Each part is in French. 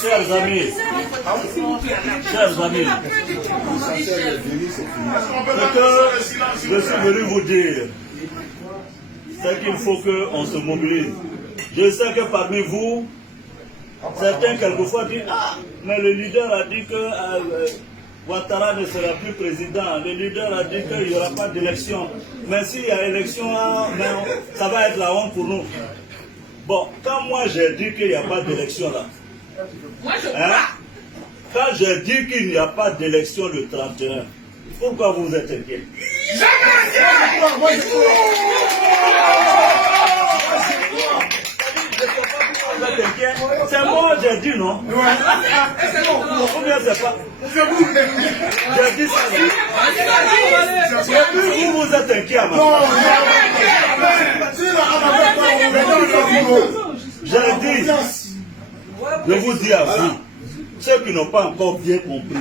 Chers amis, ce que je suis venu vous dire, c'est qu'il faut qu'on se mobilise. Je sais que parmi vous, certains quelquefois disent « Ah, mais le leader a dit que Ouattara ne sera plus président. Le leader a dit qu'il n'y aura pas d'élection. Mais s'il y a élection, ça va être la honte pour nous. » Bon, quand moi j'ai dit qu'il n'y a pas d'élection là, quand j'ai dit qu'il n'y a pas d'élection le 31, pourquoi vous êtes inquiets? C'est moi, j'ai dit non. Ou bien c'est pas. J'ai dit ça. Et puis vous êtes inquiets à ma j'ai dit, je vous dis à vous, ceux qui n'ont pas encore bien compris,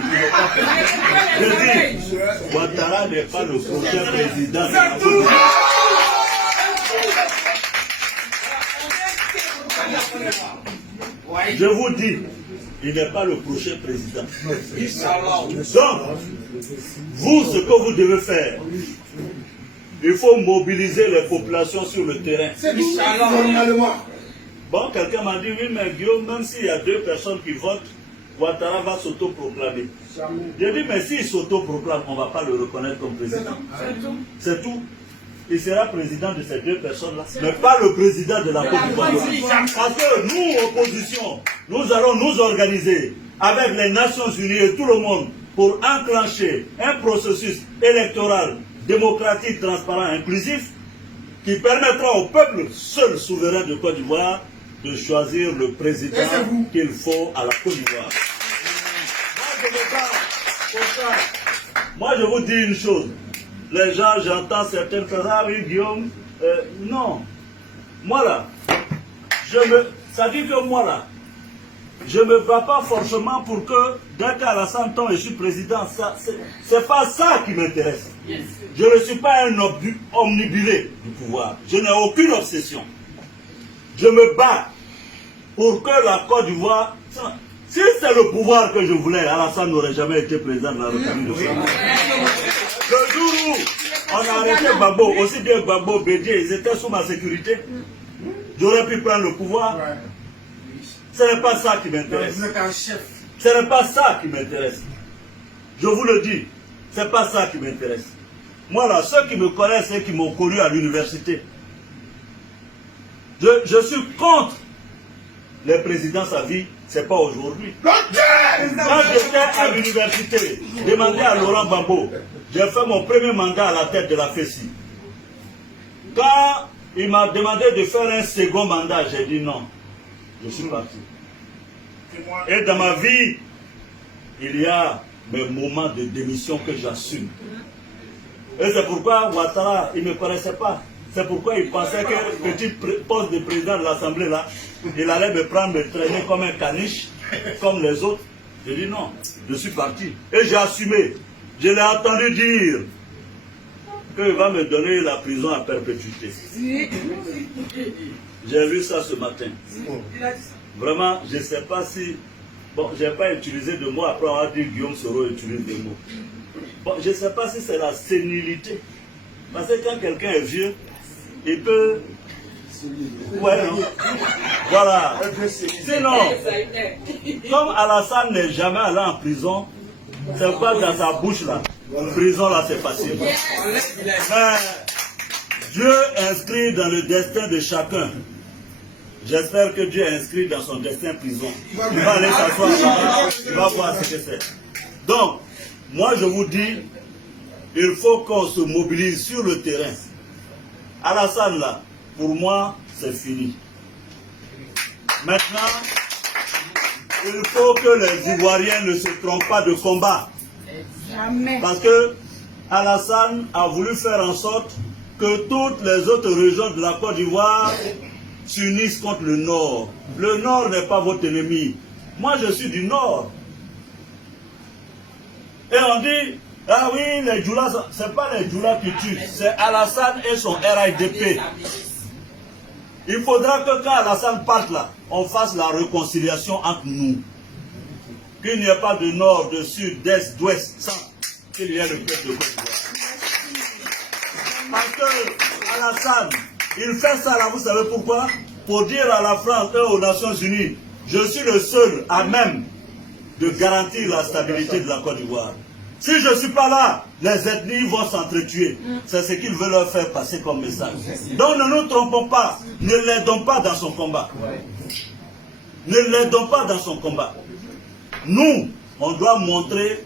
je dis, Ouattara n'est pas le prochain président de la République. Je vous dis, il n'est pas le prochain président. Donc, vous, ce que vous devez faire, il faut mobiliser les populations sur le terrain. Bon, quelqu'un m'a dit, oui, mais Guillaume, même s'il y a 2 personnes qui votent, Ouattara va s'autoproclamer. J'ai dit, mais s'il s'autoproclame, on ne va pas le reconnaître comme président. C'est tout. Il sera président de ces 2 personnes-là, mais pas le président de la Côte d'Ivoire. Parce que nous, opposition, nous allons nous organiser avec les Nations Unies et tout le monde pour enclencher un processus électoral démocratique, transparent, inclusif, qui permettra au peuple seul souverain de Côte d'Ivoire de choisir le président qu'il faut à la Côte d'Ivoire. Moi, je vous dis une chose. Les gens, j'entends certaines choses, ah oui, Guillaume, non. Moi là, ça dit que moi là, je ne me bats pas forcément pour que, dès qu'Alassane tombe et je suis président, c'est pas ça qui m'intéresse. Je ne suis pas un omnibulé du pouvoir. Je n'ai aucune obsession. Je me bats pour que la Côte d'Ivoire... Si c'est le pouvoir que je voulais, Alassane n'aurait jamais été président de la République de France. Le jour où on a arrêté Gbagbo, aussi bien Gbagbo, Bédié, ils étaient sous ma sécurité. J'aurais pu prendre le pouvoir. Ce n'est pas ça qui m'intéresse. Ce n'est pas ça qui m'intéresse. Je vous le dis, ce n'est pas ça qui m'intéresse. Moi là, ceux qui me connaissent et qui m'ont connu à l'université, je suis contre les présidences à vie, ce n'est pas aujourd'hui. Quand j'étais à l'université, demandez à Laurent Gbagbo, j'ai fait mon premier mandat à la tête de la FESI. Quand il m'a demandé de faire un second mandat, j'ai dit non. Je suis parti. Et dans ma vie, il y a mes moments de démission que j'assume. Et c'est pourquoi Ouattara, il ne me connaissait pas. C'est pourquoi il pensait que le petit poste de président de l'Assemblée, là, il allait me prendre, me traîner comme un caniche, comme les autres. J'ai dit non, je suis parti. Et j'ai assumé. Je l'ai entendu dire qu'il va me donner la prison à perpétuité. J'ai lu ça ce matin. Vraiment, je ne sais pas si... Bon, je n'ai pas utilisé de mots après avoir dit Guillaume Soro utilise des mots. Bon, je ne sais pas si c'est la sénilité. Parce que quand quelqu'un est vieux, il peut... Ouais, non. Voilà. Sinon, comme Alassane n'est jamais allé en prison, c'est pas dans sa bouche là. Prison là, c'est facile. Mais Dieu inscrit dans le destin de chacun. J'espère que Dieu inscrit dans son destin prison. Il va aller s'asseoir là-bas, il va voir ce que c'est. Donc, moi je vous dis, il faut qu'on se mobilise sur le terrain. Alassane là, pour moi, c'est fini. Maintenant, il faut que les Ivoiriens ne se trompent pas de combat. Parce que Alassane a voulu faire en sorte que toutes les autres régions de la Côte d'Ivoire s'unissent contre le Nord. Le Nord n'est pas votre ennemi. Moi, je suis du Nord. Et on dit, ah oui, les Djoulas, ce n'est pas les Djoulas qui tuent, c'est Alassane et son RIDP. Il faudra que quand Alassane parte là, on fasse la réconciliation entre nous. Qu'il n'y ait pas de nord, de sud, d'est, d'ouest, sans qu'il y ait le peuple de Côte d'Ivoire. Parce que Alassane, il fait ça là, vous savez pourquoi? Pour dire à la France et aux Nations Unies, je suis le seul à même de garantir la stabilité de la Côte d'Ivoire. Si je ne suis pas là, les ethnies vont s'entretuer. C'est ce qu'il veut leur faire passer comme message. Donc ne nous trompons pas, ne l'aidons pas dans son combat. Ne l'aidons pas dans son combat. Nous, on doit montrer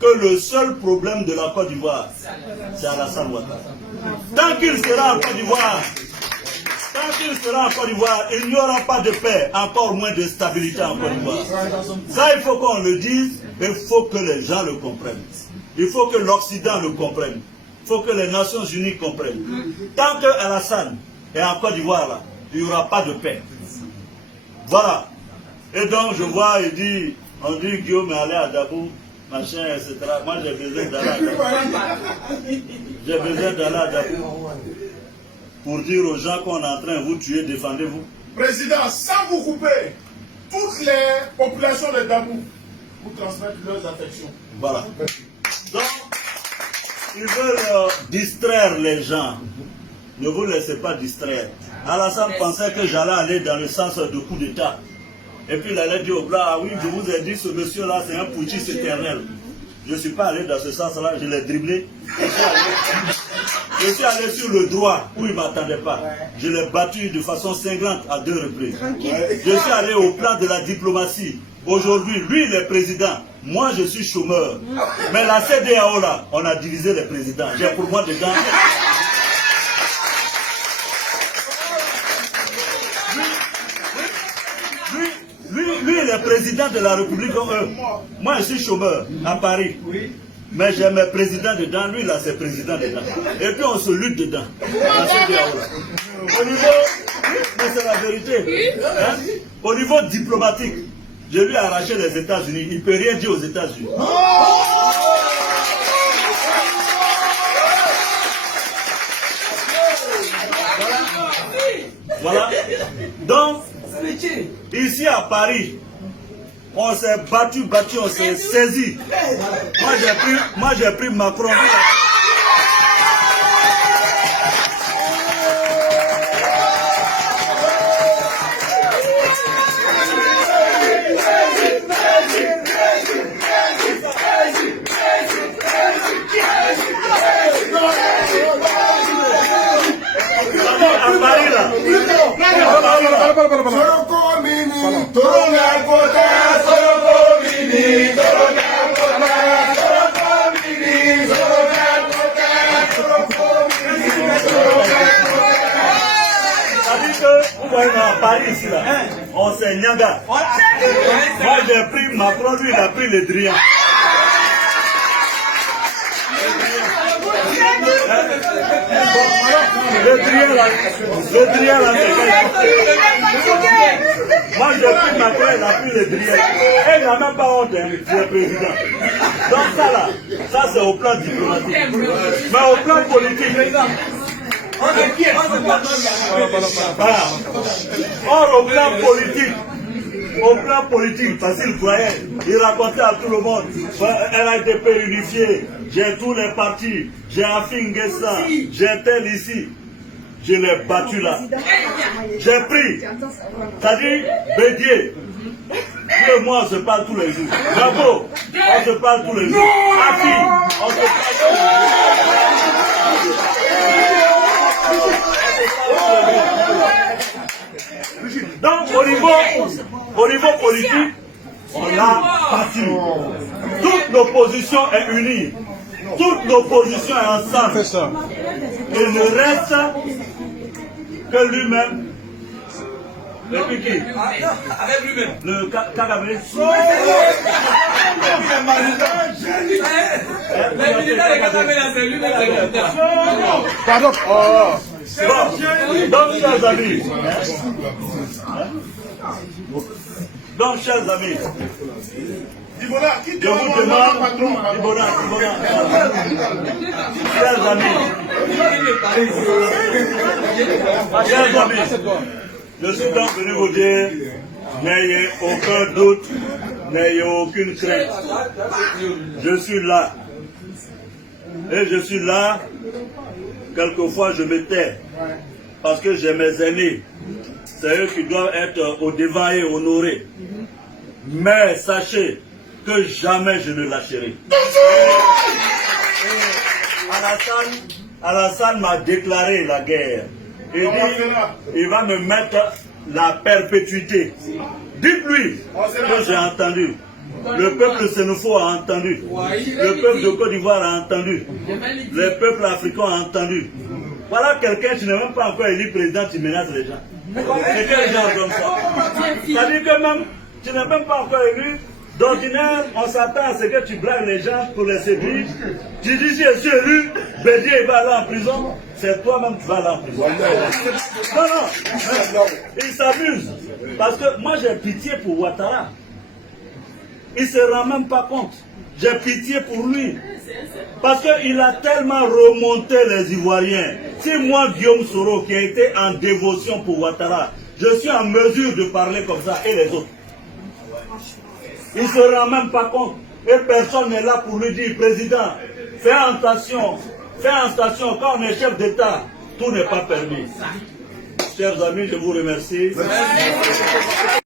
que le seul problème de la Côte d'Ivoire, c'est Alassane Ouattara. Tant qu'il sera en Côte d'Ivoire, il n'y aura pas de paix, encore moins de stabilité en Côte d'Ivoire. Ça, il faut qu'on le dise, et il faut que les gens le comprennent. Il faut que l'Occident le comprenne. Il faut que les Nations Unies comprennent. Tant que Alassane est en Côte d'Ivoire, là, il n'y aura pas de paix. Voilà. Et donc, je vois, on dit Guillaume est allé à Dabou, machin, etc. Moi, j'ai besoin d'aller à Dabou. J'ai besoin d'aller à Dabou pour dire aux gens qu'on est en train de vous tuer, défendez-vous. Président, sans vous couper, toutes les populations de Dabou vous transmettent leurs affections. Voilà. Donc, ils veulent distraire les gens. Ne vous laissez pas distraire. Alassane pensait que j'allais aller dans le sens de coup d'État. Et puis il allait dire au blanc, ah oui, je vous ai dit, ce monsieur-là, c'est un putschiste éternel. Je ne suis pas allé dans ce sens-là, je l'ai dribblé. Je suis allé sur le droit où il ne m'attendait pas. Je l'ai battu de façon cinglante à 2 reprises. Je suis allé au plan de la diplomatie. Aujourd'hui, lui, il est président. Moi, je suis chômeur. Mais la CEDEAO, là, on a divisé les présidents. J'ai pour moi dedans. Lui, il est président de la République. Moi, je suis chômeur à Paris. Mais j'ai mes présidents dedans. Lui, là, c'est président dedans. Et puis, on se lutte dedans. Au niveau... Mais c'est la vérité. Hein? Au niveau diplomatique, je lui ai arraché les États-Unis. Il ne peut rien dire aux États-Unis. Voilà. Donc, ici à Paris, on s'est battu, on s'est saisi. Moi j'ai pris Macron. À Paris là. À Paris ici là, on s'est nyaga. Moi j'ai pris Macron, lui il a pris le Drian. Le Drian là, moi j'ai pris Macron, il a pris le Drian. Et il n'a même pas honte, hein, le président. Donc ça là, ça c'est au plan diplomatique. Mais au plan politique, or au plan politique, parce qu'il croyait, il racontait à tout le monde, elle a été réunifiée, j'ai tous les partis, j'ai Afingessa, j'ai tel ici, je l'ai battu là. J'ai pris, c'est-à-dire Bédier. Tout le monde, on se parle tous les jours. Bravo, on se parle tous les jours. Afi, on se parle tous les jours. Donc au niveau politique, on a parti. Toute l'opposition est unie. Toute l'opposition est ensemble. Il ne reste que lui-même. Et puis qui? Avec lui-même. Le Kagame. Pardon. Donc, chers amis. Donc, chers amis. Je vous demande, chers amis, Je suis donc venu vous dire, n'ayez aucun doute, n'ayez aucune crainte. Je suis là. Et je suis là, quelquefois je me tais, parce que j'ai mes aînés. C'est eux qui doivent être au devant et honorés. Mais sachez que jamais je ne lâcherai. Alassane m'a déclaré la guerre. Il dit, il va me mettre la perpétuité. Dites-lui que j'ai entendu. Le peuple sénégalais a entendu. Le peuple de Côte d'Ivoire a entendu. Les peuples africains ont entendu. Voilà quelqu'un qui n'est même pas encore élu président, qui menace les gens. C'est quel genre comme ça? C'est-à-dire que même, tu n'es même pas encore élu. D'ordinaire, on s'attend à ce que tu blagues les gens pour les séduire. Tu dis, si je suis élu, Bédier va aller en prison. C'est toi-même qui vas aller en prison. Non, il s'amuse. Parce que moi, j'ai pitié pour Ouattara. Il ne se rend même pas compte. J'ai pitié pour lui. Parce qu'il a tellement remonté les Ivoiriens. Si moi, Guillaume Soro, qui a été en dévotion pour Ouattara, je suis en mesure de parler comme ça, et les autres. Il ne se rend même pas compte. Et personne n'est là pour lui dire, président, fais attention, quand on est chef d'État, tout n'est pas permis. Chers amis, je vous remercie.